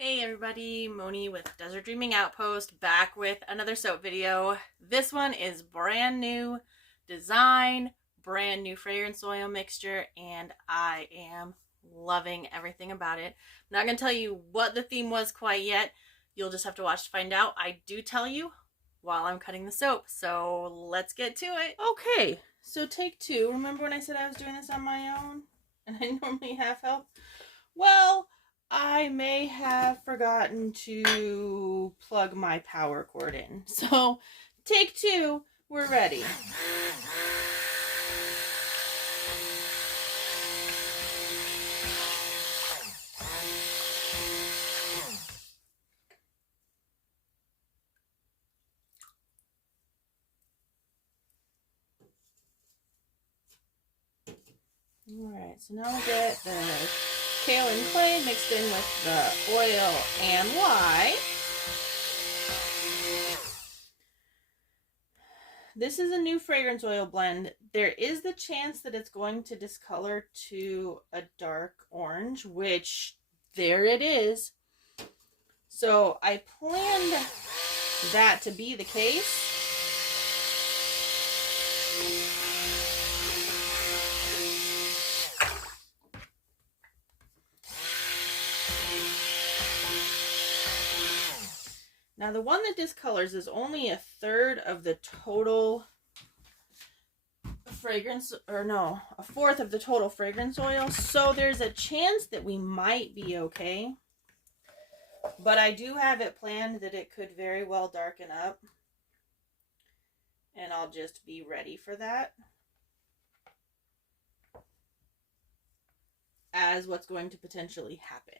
Hey everybody, Moni with Desert Dreaming Outpost back with another soap video. This one is brand new design, brand new fragrance oil mixture, and I am loving everything about it. I'm not going to tell you what the theme was quite yet. You'll just have to watch to find out. I do tell you while I'm cutting the soap, so let's get to it. Okay, so take two. Remember when I said I was doing this on my own and I normally have help? Well, I may have forgotten to plug my power cord in. So, take two, we're ready. Alright, so now we'll get the kaolin clay mixed in with the oil and lye. This is a new fragrance oil blend. There is the chance that it's going to discolor to a dark orange, which there it is. So I planned that to be the case. Now the one that discolors is only a third of the total fragrance, or no, a fourth of the total fragrance oil. So there's a chance that we might be okay. But I do have it planned that it could very well darken up. And I'll just be ready for that as what's going to potentially happen.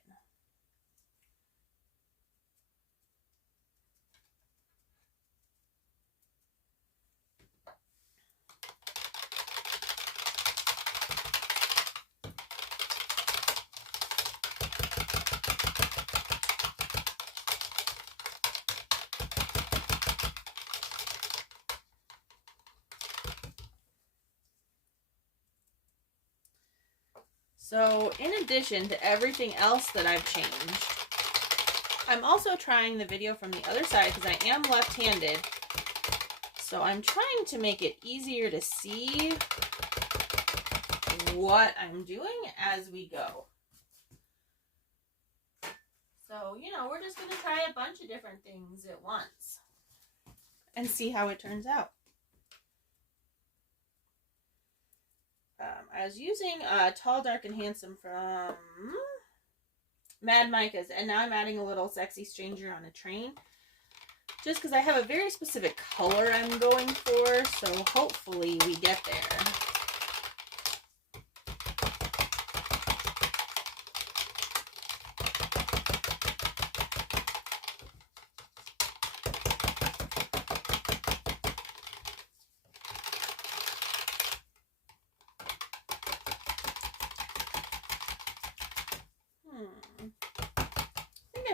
So, in addition to everything else that I've changed, I'm also trying the video from the other side because I am left-handed. So I'm trying to make it easier to see what I'm doing as we go. So, you know, we're just going to try a bunch of different things at once and see how it turns out. I was using Tall, Dark, and Handsome from Mad Micas, and now I'm adding a little Sexy Stranger on a Train. Just because I have a very specific color I'm going for, so hopefully we get there.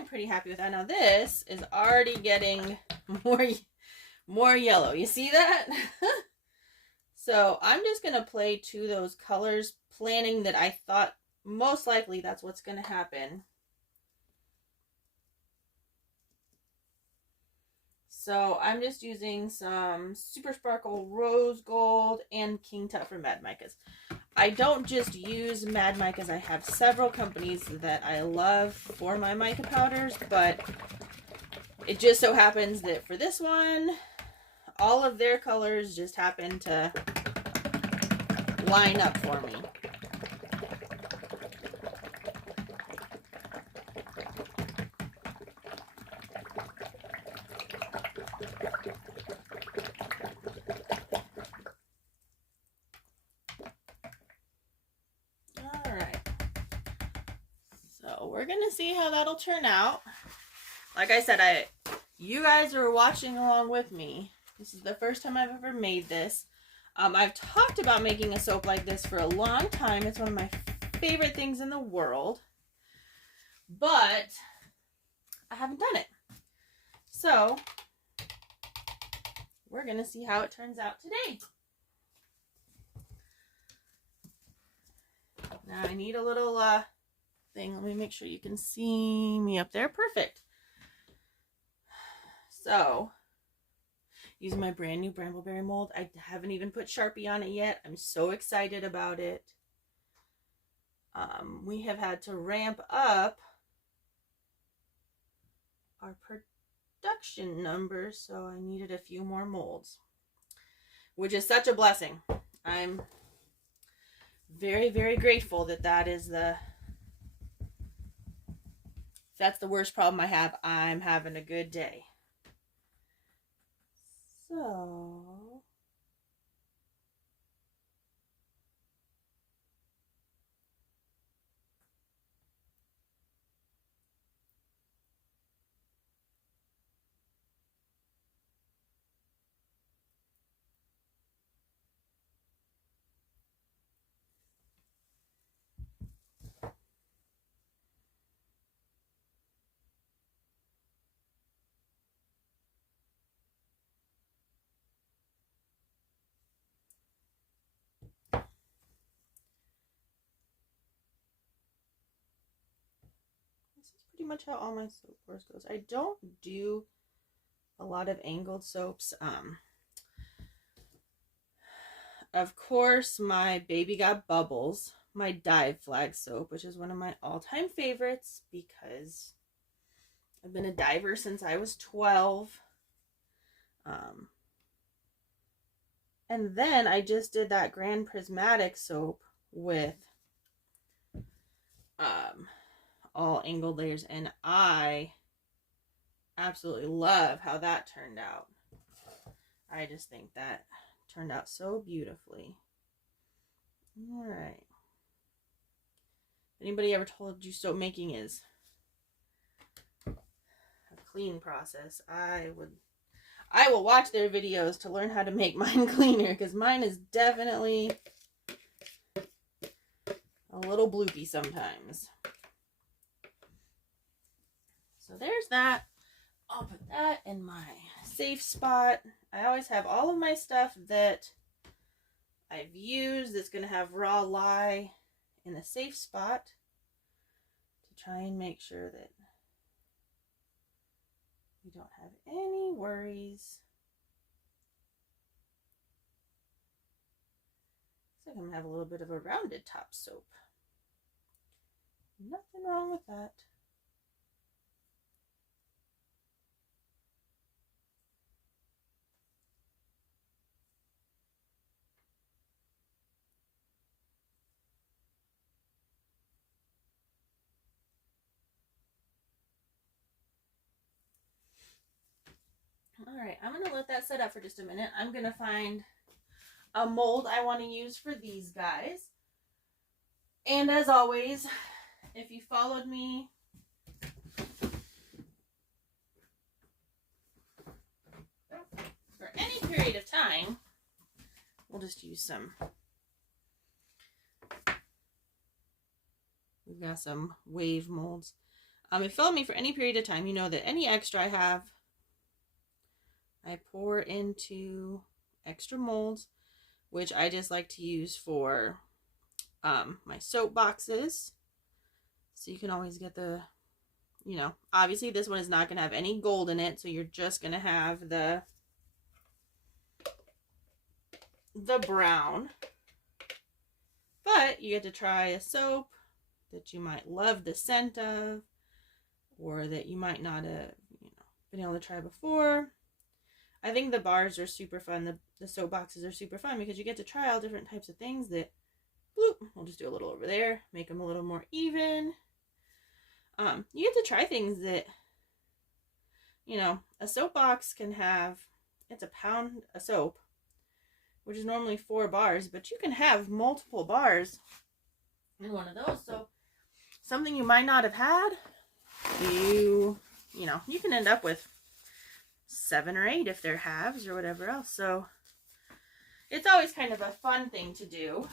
Pretty happy with that. Now this is already getting more yellow. You see that? So I'm just going to play to those colors, planning that I thought most likely that's what's going to happen. So I'm just using some Super Sparkle Rose Gold and King Tut from Mad Micas. I don't just use Mad Micas. I have several companies that I love for my mica powders, but it just so happens that for this one, all of their colors just happen to line up for me. We're gonna see how that'll turn out. Like I said, you guys are watching along with me. This is the first time I've ever made this. I've talked about making a soap like this for a long time. It's one of my favorite things in the world. But I haven't done it. So we're gonna see how it turns out today. Now I need a little thing. Let me make sure you can see me up there. Perfect. So, using my brand new Brambleberry mold. I haven't even put Sharpie on it yet. I'm so excited about it. We have had to ramp up our production numbers, so I needed a few more molds, which is such a blessing. I'm very, very grateful that that's the worst problem I have. I'm having a good day. So, this is pretty much how all my soap course goes. I don't do a lot of angled soaps. Of course, my Baby Got Bubbles, my Dive Flag soap, which is one of my all-time favorites because I've been a diver since I was 12. And then I just did that Grand Prismatic soap with all angled layers, and I absolutely love how that turned out. I just think that turned out so beautifully. All right. Anybody ever told you soap making is a clean process? I will watch their videos to learn how to make mine cleaner, because mine is definitely a little bloopy sometimes. So there's that. I'll put that in my safe spot. I always have all of my stuff that I've used that's going to have raw lye in the safe spot to try and make sure that we don't have any worries. Looks like I'm going to have a little bit of a rounded top soap. Nothing wrong with that. Alright, I'm going to let that set up for just a minute. I'm going to find a mold I want to use for these guys. And as always, if you followed me for any period of time, we'll just use some. We've got some wave molds. If you followed me for any period of time, you know that any extra I have, I pour into extra molds, which I just like to use for my soap boxes. So you can always get the, you know, obviously this one is not going to have any gold in it, so you're just going to have the brown. But you get to try a soap that you might love the scent of, or that you might not have, you know, been able to try before. I think the bars are super fun. The soap boxes are super fun because you get to try all different types of things that, bloop, we'll just do a little over there, make them a little more even. You get to try things that, you know, a soap box can have, it's a pound of soap, which is normally 4 bars, but you can have multiple bars in one of those. So something you might not have had, you know, you can end up with 7 or 8 if they're halves or whatever else. So it's always kind of a fun thing to do.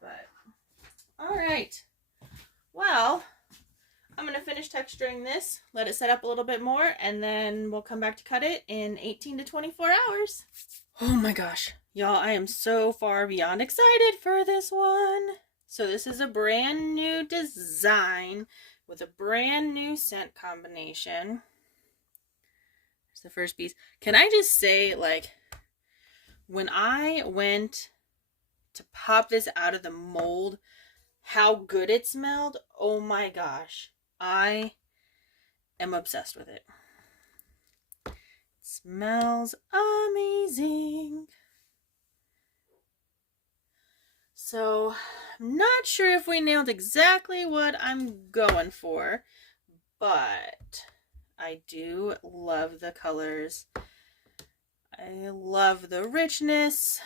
But all right, well, I'm going to finish texturing this, let it set up a little bit more, and then we'll come back to cut it in 18 to 24 hours. Oh my gosh, y'all, I am so far beyond excited for this one. So this is a brand new design with a brand new scent combination. There's the first piece. Can I just say, like, when I went to pop this out of the mold, how good it smelled. Oh my gosh. I am obsessed with it. It smells amazing. So, I'm not sure if we nailed exactly what I'm going for, but I do love the colors. I love the richness,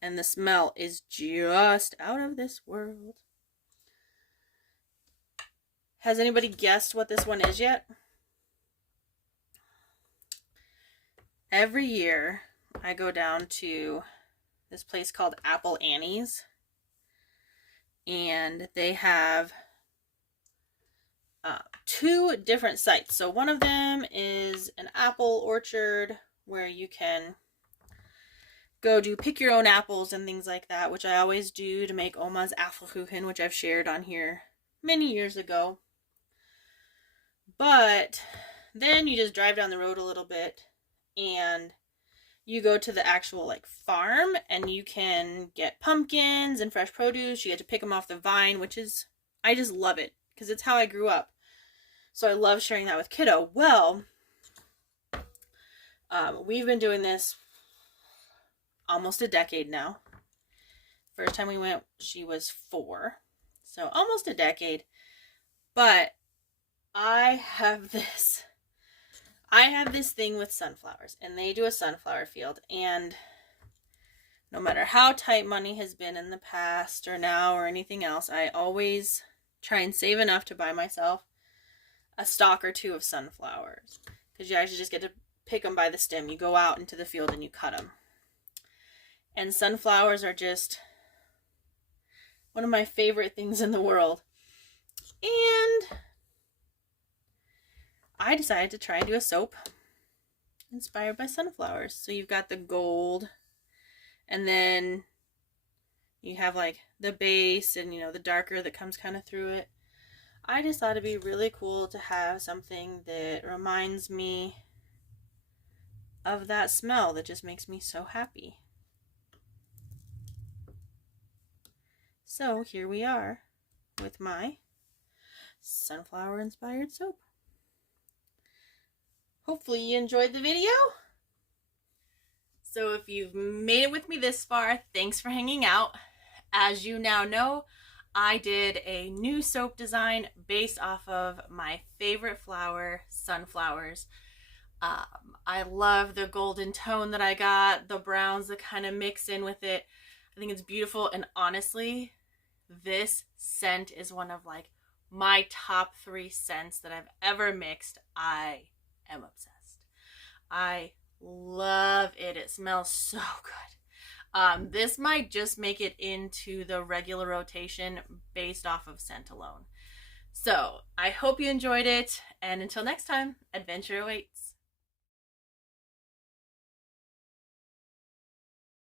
and the smell is just out of this world. Has anybody guessed what this one is yet? Every year, I go down to this place called Apple Annie's, and they have two different sites. So one of them is an apple orchard where you can go do pick your own apples and things like that, which I always do to make Oma's Apfelkuchen, which I've shared on here many years ago. But then you just drive down the road a little bit and you go to the actual like farm, and you can get pumpkins and fresh produce. You get to pick them off the vine, which is, I just love it because it's how I grew up. So I love sharing that with kiddo. Well, we've been doing this almost a decade now. First time we went, she was 4. So almost a decade. But I have this thing with sunflowers, and they do a sunflower field, and no matter how tight money has been in the past or now or anything else, I always try and save enough to buy myself a stalk or two of sunflowers, because you actually just get to pick them by the stem. You go out into the field and you cut them. And sunflowers are just one of my favorite things in the world. And I decided to try and do a soap inspired by sunflowers. So you've got the gold, and then you have like the base and, you know, the darker that comes kind of through it. I just thought it'd be really cool to have something that reminds me of that smell that just makes me so happy. So here we are with my sunflower inspired soap. Hopefully you enjoyed the video. So if you've made it with me this far, thanks for hanging out. As you now know, I did a new soap design based off of my favorite flower, sunflowers. I love the golden tone that I got, the browns that kind of mix in with it. I think it's beautiful, and honestly, this scent is one of like my top 3 scents that I've ever mixed. I am obsessed. I love it. It smells so good. This might just make it into the regular rotation based off of scent alone. So I hope you enjoyed it, and until next time, adventure awaits.